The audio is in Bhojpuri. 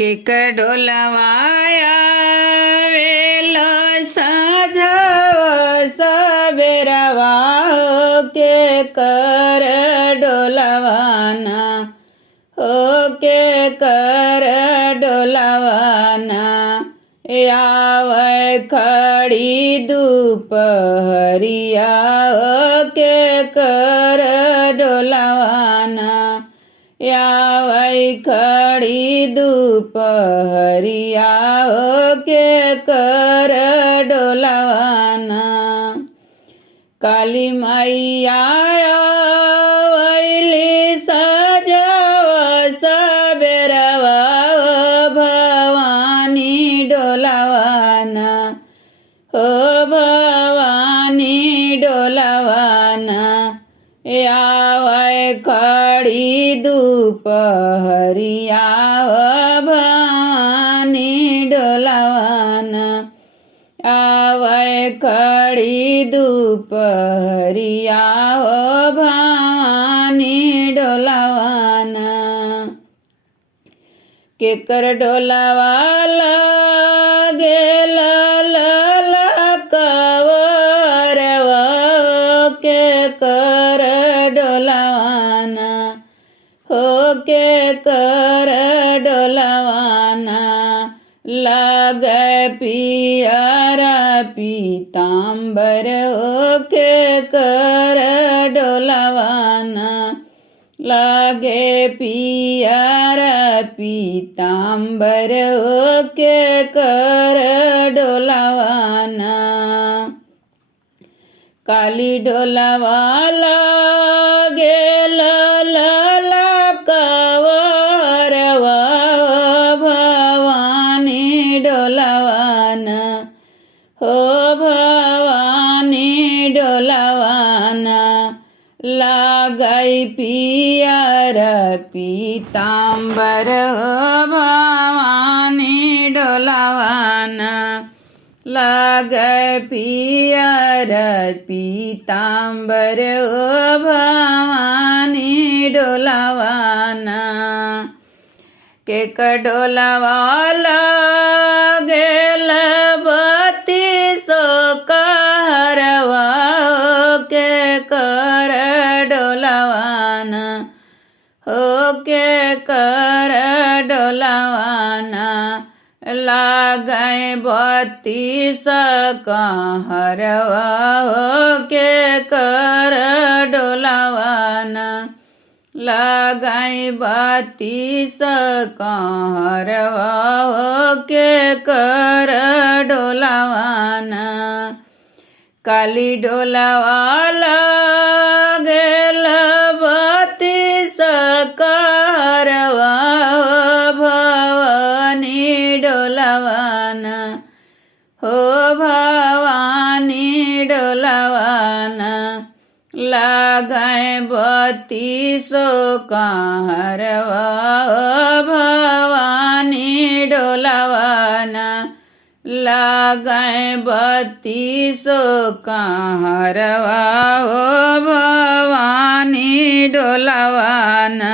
केकर डोलवाया वेलो साझाव सबेरवा के कर डोलवाना हो के कर डोलवाना आवे खड़ी दोपहरिया के कर डोलवाना आवे खड़ी दोपहरिया के कर डोलवाना काली मैया वैली सजव सबेरवा भवानी डोलवाना हो भवानी डोलवाना आवे खड़ी दोपहरिया भवानी डोलवाना आवे खड़ी दोपहरिया भवानी डोलवाना केकर डोलवाला गेल कवरवा के कर डोलवाना हो के कर डोलवाना लागे पियरा पीताम्बर हो के कर डोलवाना लागे पियरा पीताम्बर हो के कर डोलवाना काली डोलवाला गेल कवरवा भवानी डोलवाना हो भवानी डोलवाना लागै पियर पीताम्बर हो भवानी डोलवाना लागै पियर पीताम्बर हो भवानी डोलवाना केकर डोलवाला गेल बत्तीस कहरवा के कर डोलवाना हो के कर डोलवाना लागै बत्तीस कहरवा हो के कर डोलवाना लागै बत्तीस कहरवा हो के कर डोलवाना काली डोलवाला गेल बत्तीस कहरवा भवानी डोलवाना हो भवानी डोलवाना लागै बत्तीस कहरवा भवानी डोलवाना लागै बत्तीस कहरवा भवानी डोलवाना।